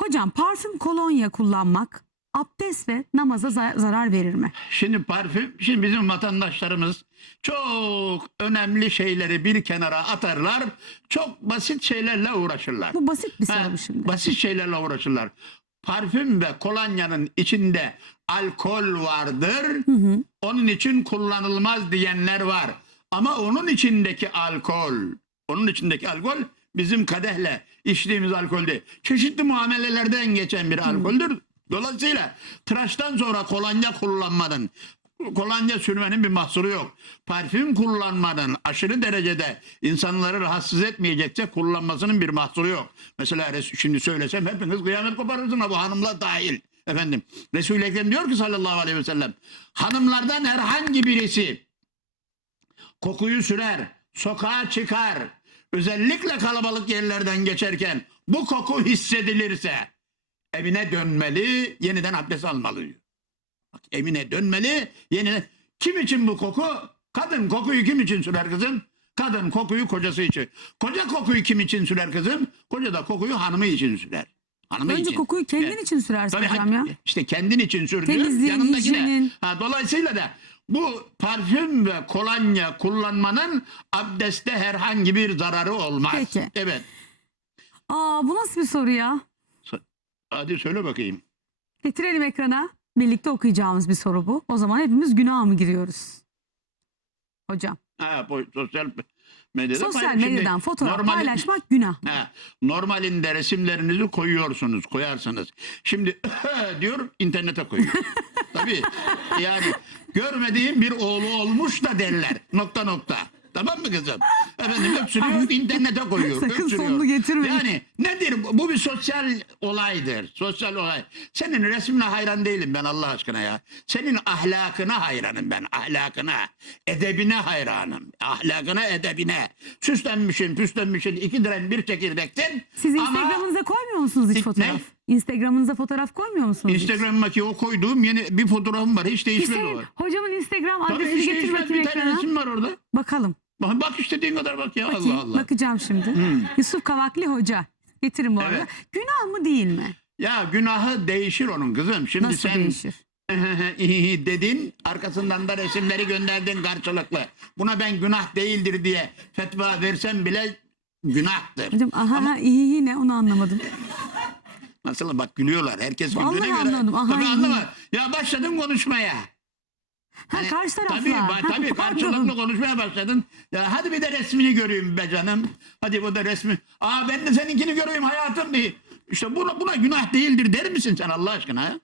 Hocam parfüm kolonya kullanmak abdest ve namaza za- zarar verir mi? Şimdi parfüm, şimdi bizim vatandaşlarımız çok önemli şeyleri bir kenara atarlar. Çok basit şeylerle uğraşırlar. Bu basit bir Ha, soru şimdi. Basit şeylerle uğraşırlar. Parfüm ve kolonyanın içinde alkol vardır. Onun için kullanılmaz diyenler var. Ama onun içindeki alkol, onun içindeki alkol bizim kadehle içtiğimiz alkol değil. Çeşitli muamelelerden geçen bir alkoldür. Dolayısıyla tıraştan sonra kolonya kullanmanın, kolonya sürmenin bir mahsuru yok. Parfüm kullanmanın aşırı derecede insanları rahatsız etmeyecekse kullanmasının bir mahsuru yok. Mesela şimdi söylesem hepiniz kıyamet koparırsınız bu hanımlar dahil. Efendim Resul-i Ekrem diyor ki sallallahu aleyhi ve sellem hanımlardan herhangi birisi kokuyu sürer, sokağa çıkar, özellikle kalabalık yerlerden geçerken bu koku hissedilirse evine dönmeli, yeniden abdest almalı diyor. Bak, evine dönmeli, yeniden. Kim için bu koku? Kadın kokuyu kim için sürer kızım? Kadın kokuyu kocası için. Koca kokuyu kim için sürer kızım? Koca da kokuyu hanımı için sürer. Hanımı Önce için. kokuyu kendin Evet. için sürersin Tabii hocam ya. işte kendin için sürdüğün Temizliğin, yanındaki hijyenin. de. Ha, dolayısıyla da bu parfüm ve kolonya kullanmanın abdeste herhangi bir zararı olmaz. Peki. Evet. Aa bu nasıl bir soru ya? Hadi söyle bakayım. Getirelim ekrana. Birlikte okuyacağımız bir soru bu. O zaman hepimiz günaha mı giriyoruz? Hocam. Ha, bu sosyal medyada Sosyal paylaş- Şimdi medyadan fotoğraf normali- paylaşmak günah. Ha, normalinde resimlerinizi koyuyorsunuz, koyarsınız. Şimdi diyor internete koyuyor. Tabii yani görmediğim bir oğlu olmuş da derler. Nokta nokta. Tamam mı kızım? Efendim öpsürüyor, internete koyuyor. Sakın öpsürüyor. sonunu getirmeyin. Yani nedir? bu? Bir sosyal olaydır. Sosyal olay. Senin resmine hayran değilim ben Allah aşkına ya. Senin ahlakına hayranım ben. Ahlakına, edebine hayranım. Ahlakına, edebine. Süslenmişsin, püslenmişsin. iki diren bir çekirdekten. Siz ama Instagram'ınıza koymuyor musunuz hiç Ne? fotoğraf? Instagram'ınıza fotoğraf koymuyor musunuz? Instagram'daki o koyduğum yeni bir fotoğrafım var. Hiç değişmedi o. hocamın Instagram adresini getir bakayım Bir tane resim var orada. Bakalım. Bak, bak istediğin kadar bak ya. Bakayım. Allah Allah. Bakacağım şimdi. Yusuf Kavakli Hoca. Getirin bu arada. Evet. Günah mı değil mi? Ya günahı değişir onun kızım. Şimdi Nasıl sen değişir? dedin arkasından da resimleri gönderdin karşılıklı. Buna ben günah değildir diye fetva versem bile günahtır. Hocam aha aha, iyi ne onu anlamadım. Nasıl bak gülüyorlar. Herkes Vallahi güldüğüne göre. anladım. Aha, tabii iyi. anlama. Ya başladın konuşmaya. Ha Hani karşı tarafla. Tabii, tabii karşılıklı konuşmaya başladın. Ya hadi bir de resmini göreyim be canım. Hadi bu da resmi. Aa ben de seninkini göreyim hayatım diye. İşte buna, buna günah değildir der misin sen Allah aşkına?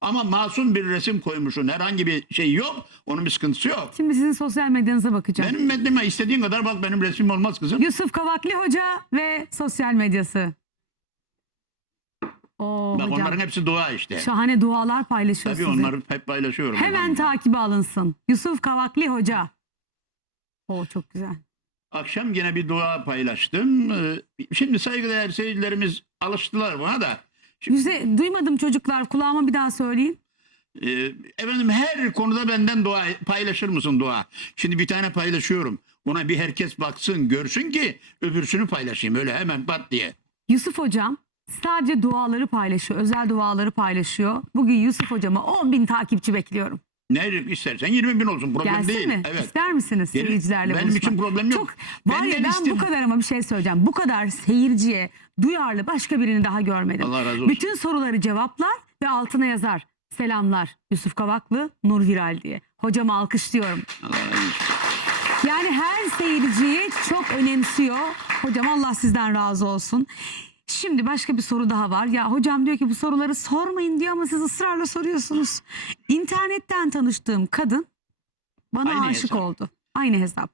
Ama masum bir resim koymuşsun. Herhangi bir şey yok. Onun bir sıkıntısı yok. Şimdi sizin sosyal medyanıza bakacağım. Benim metnime istediğin kadar bak benim resmim olmaz kızım. Yusuf Kavakli Hoca ve sosyal medyası. Oo, Bak hocam. onların hepsi dua işte. Şahane dualar Tabii paylaşıyorsunuz. onları hep paylaşıyorum. Hemen takibe alınsın. Yusuf Kavakli Hoca. Oo çok güzel. Akşam yine bir dua paylaştım. Ee, Şimdi saygıdeğer seyircilerimiz alıştılar buna da. Şimdi, Yüze, duymadım çocuklar kulağıma bir daha söyleyin. e, efendim her konuda benden dua paylaşır mısın dua? Şimdi bir tane paylaşıyorum. Ona bir herkes baksın, görsün ki öbürsünü paylaşayım öyle hemen pat diye. Yusuf Hocam sadece duaları paylaşıyor. Özel duaları paylaşıyor. Bugün Yusuf Hocama 10 bin takipçi bekliyorum. Ne istersen 20 bin olsun problem Gelsin değil. mi? Evet. İster misiniz Gelir. seyircilerle Benim buluşmak? için problem yok. Çok, var ya Benden ben bu kadar ama bir şey söyleyeceğim. Bu kadar seyirciye duyarlı başka birini daha görmedim. Allah razı olsun. Bütün soruları cevaplar ve altına yazar. Selamlar Yusuf Kavaklı, Nur Viral diye. Hocamı alkışlıyorum. Allah razı olsun. Yani her seyirciyi çok önemsiyor. Hocam Allah sizden razı olsun. Şimdi başka bir soru daha var. Ya hocam diyor ki bu soruları sormayın diyor ama siz ısrarla soruyorsunuz. İnternetten tanıştığım kadın bana Aynı aşık hesap. oldu. Aynı hesap.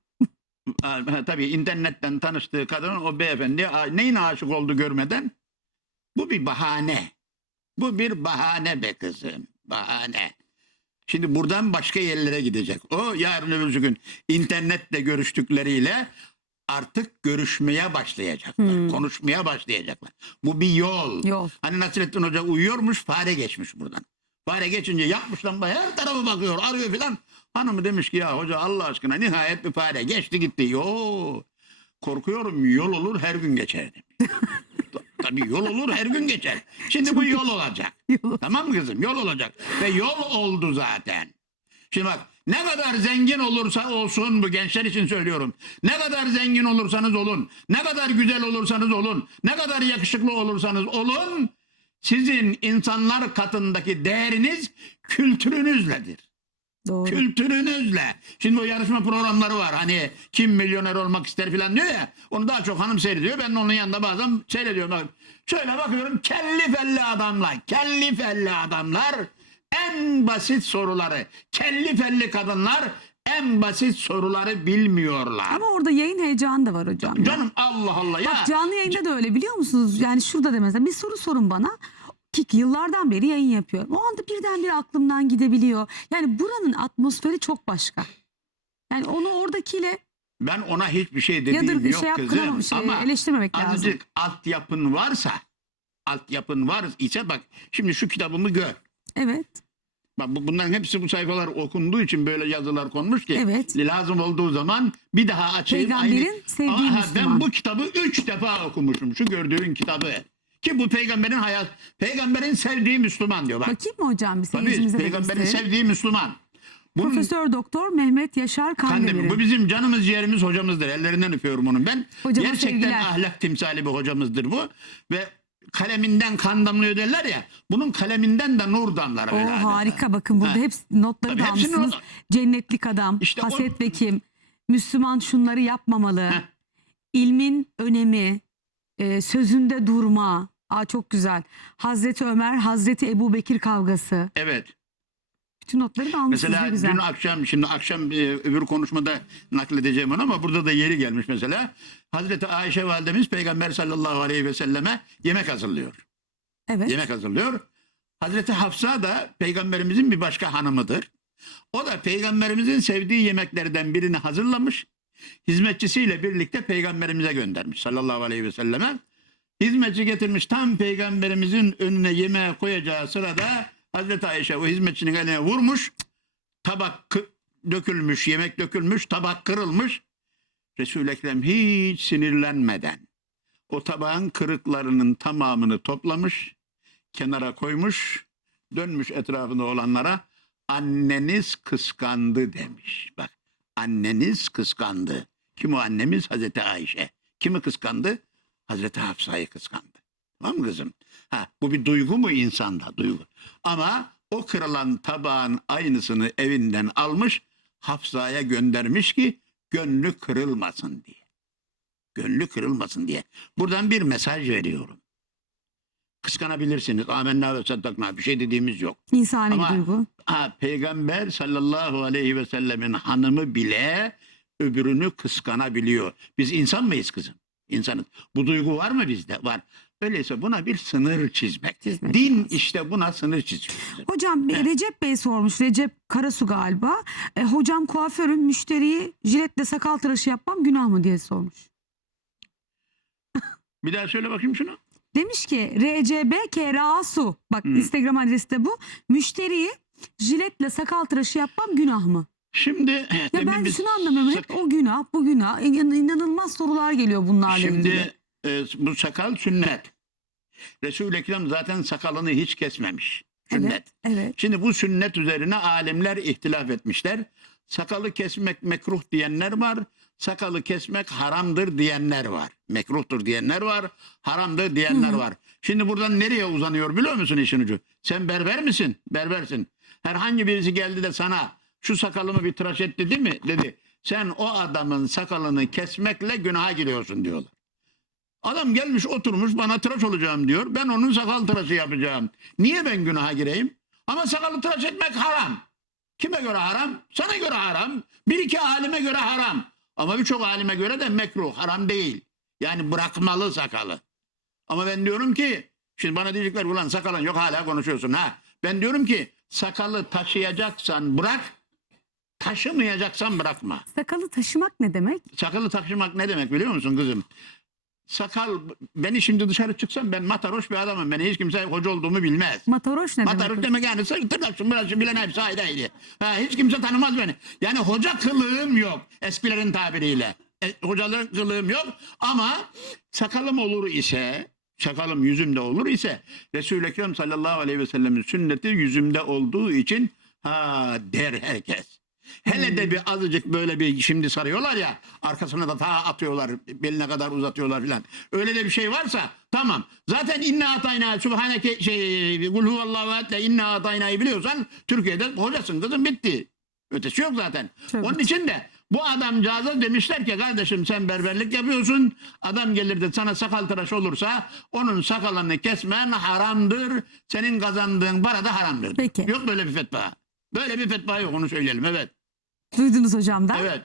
Tabii internetten tanıştığı kadın o beyefendi neyine aşık oldu görmeden? Bu bir bahane. Bu bir bahane be kızım. Bahane. Şimdi buradan başka yerlere gidecek. O yarın öbür gün internetle görüştükleriyle artık görüşmeye başlayacaklar. Konuşmaya başlayacaklar. Bu bir yol. Yol. Hani Nasrettin Hoca uyuyormuş fare geçmiş buradan. Fare geçince yapmış lamba her tarafa bakıyor arıyor filan. Hanımı demiş ki ya hoca Allah aşkına nihayet bir fare geçti gitti. Yo korkuyorum yol olur her gün geçer demiş. Tabii yol olur her gün geçer. Şimdi bu yol olacak. Yol. Tamam mı kızım? Yol olacak. Ve yol oldu zaten. Şimdi bak ne kadar zengin olursa olsun bu gençler için söylüyorum. Ne kadar zengin olursanız olun. Ne kadar güzel olursanız olun. Ne kadar yakışıklı olursanız olun. Sizin insanlar katındaki değeriniz kültürünüzledir. Doğru. Kültürünüzle. Şimdi o yarışma programları var. Hani kim milyoner olmak ister falan diyor ya. Onu daha çok hanım seyrediyor. Ben de onun yanında bazen seyrediyorum. Şöyle bakıyorum kelli felli adamlar. Kelli felli adamlar en basit soruları. Kelli felli kadınlar en basit soruları bilmiyorlar. Ama orada yayın heyecanı da var hocam. ya. Canım Allah Allah ya. Bak canlı yayında da öyle biliyor musunuz? Yani şurada da mesela bir soru sorun bana. Ki yıllardan beri yayın yapıyorum. O anda birdenbire aklımdan gidebiliyor. Yani buranın atmosferi çok başka. Yani onu oradakiyle Ben ona hiçbir şey dediğim yadır yok şey yap, kızım. şey, Ama eleştirmemek lazım. azıcık altyapın varsa altyapın var ise bak şimdi şu kitabımı gör. Evet. Bak bu- bunların hepsi bu sayfalar okunduğu için böyle yazılar konmuş ki Evet. lazım olduğu zaman bir daha açayım. Peygamberin sevdiği Aha, Müslüman. Ben bu kitabı üç defa okumuşum. Şu gördüğün kitabı. Ki bu peygamberin hayat, peygamberin sevdiği Müslüman diyor bak. Bakayım mı hocam bir Tabii seyircimize de peygamberin gösterelim. sevdiği Müslüman. Bunun Profesör Doktor Mehmet Yaşar Kandemir. Bu bizim canımız ciğerimiz hocamızdır. Ellerinden öpüyorum onun ben. Hocama Gerçekten sevgiler. ahlak timsali bir hocamızdır bu. Ve kaleminden kan damlıyor derler ya. Bunun kaleminden de nur damlar. O öyle adeta. harika bakın burada Ha. hepsi notları Tabii da almışsınız. Cennetlik adam, İşte o- haset ve kim, Müslüman şunları yapmamalı, Heh. ilmin önemi, e, sözünde durma. Aa çok güzel. Hazreti Ömer, Hazreti Ebu Bekir kavgası. Evet. Bütün notları da almışsınız Mesela güzel. dün akşam şimdi akşam e, öbür konuşmada nakledeceğim onu ama burada da yeri gelmiş mesela. Hazreti Ayşe validemiz Peygamber sallallahu aleyhi ve selleme yemek hazırlıyor. evet. Yemek hazırlıyor. Hazreti Hafsa da peygamberimizin bir başka hanımıdır. O da peygamberimizin sevdiği yemeklerden birini hazırlamış. Hizmetçisiyle birlikte peygamberimize göndermiş sallallahu aleyhi ve selleme. Hizmetçi getirmiş tam peygamberimizin önüne yemeğe koyacağı sırada Hazreti Ayşe o hizmetçinin eline vurmuş. Tabak dökülmüş, yemek dökülmüş, tabak kırılmış. Resul-i Ekrem hiç sinirlenmeden o tabağın kırıklarının tamamını toplamış, kenara koymuş, dönmüş etrafında olanlara anneniz kıskandı demiş. Bak anneniz kıskandı. Kim o annemiz? Hazreti Ayşe. Kimi kıskandı? Hazreti Hafsa'yı kıskandı. Tamam mı kızım? Ha, bu bir duygu mu insanda? Duygu. Ama o kırılan tabağın aynısını evinden almış, Hafsa'ya göndermiş ki gönlü kırılmasın diye. Gönlü kırılmasın diye. Buradan bir mesaj veriyorum. Kıskanabilirsiniz. Amenna ve saddakna. Bir şey dediğimiz yok. İnsani Ama- bir duygu. Ha, Peygamber sallallahu aleyhi ve sellemin hanımı bile öbürünü kıskanabiliyor. Biz insan mıyız kızım? İnsanız. Bu duygu var mı bizde? Var. Öyleyse buna bir sınır çizmek. Çizmek Din lazım. işte buna sınır çiziyor. Hocam Evet. Recep Bey sormuş. Recep Karasu galiba. E, hocam kuaförün müşteriyi jiletle sakal tıraşı yapmam günah mı diye sormuş. Bir daha söyle bakayım şunu. Demiş ki RCB Kerasu. Bak Hmm. Instagram adresi de bu. Müşteriyi jiletle sakal tıraşı yapmam günah mı? Şimdi Ya ben biz şunu anlamıyorum. Hep o günah, bu günah. İnan- inanılmaz sorular geliyor bunlarla ilgili. Şimdi e, bu sakal sünnet. Resul-i Ekrem zaten sakalını hiç kesmemiş. Sünnet. Evet, evet. Şimdi bu sünnet üzerine alimler ihtilaf etmişler. Sakalı kesmek mekruh diyenler var. Sakalı kesmek haramdır diyenler var. Mekruhtur diyenler var. Haramdır diyenler Hı hı. var. Şimdi buradan nereye uzanıyor biliyor musun işin ucu? Sen berber misin? Berbersin. Herhangi birisi geldi de sana şu sakalımı bir tıraş et dedi mi? Dedi. Sen o adamın sakalını kesmekle günaha giriyorsun diyorlar. Adam gelmiş oturmuş bana tıraş olacağım diyor. Ben onun sakal tıraşı yapacağım. Niye ben günaha gireyim? Ama sakalı tıraş etmek haram. Kime göre haram? Sana göre haram. Bir iki alime göre haram. Ama birçok alime göre de mekruh, haram değil. Yani bırakmalı sakalı. Ama ben diyorum ki, şimdi bana diyecekler ulan sakalın yok hala konuşuyorsun ha. Ben diyorum ki sakalı taşıyacaksan bırak, taşımayacaksan bırakma. Sakalı taşımak ne demek? Sakalı taşımak ne demek biliyor musun kızım? Sakal, beni şimdi dışarı çıksam ben mataroş bir adamım. Beni hiç kimse hoca olduğumu bilmez. Mataroş ne Mataroş demek? demek yani sır tırnaksın burası bilen hepsi ayrı ayrı. Ha, hiç kimse tanımaz beni. Yani hoca kılığım yok eskilerin tabiriyle. E, hocalık kılığım yok ama sakalım olur ise sakalım yüzümde olur ise Resul-i Ekrem sallallahu aleyhi ve sellemin sünneti yüzümde olduğu için ha der herkes. Hele de bir azıcık böyle bir şimdi sarıyorlar ya arkasına da ta atıyorlar beline kadar uzatıyorlar filan. Öyle de bir şey varsa tamam. Zaten inna atayna subhaneke şey kul huvallahu inna atayna'yı biliyorsan Türkiye'de hocasın kızım bitti. Ötesi yok zaten. Tabii. Onun için de bu adamcağıza demişler ki kardeşim sen berberlik yapıyorsun. Adam gelir de sana sakal tıraş olursa onun sakalını kesmen haramdır. Senin kazandığın para da haramdır. Peki. Yok böyle bir fetva. Böyle bir fetva yok onu söyleyelim evet. Duydunuz hocamdan. Evet.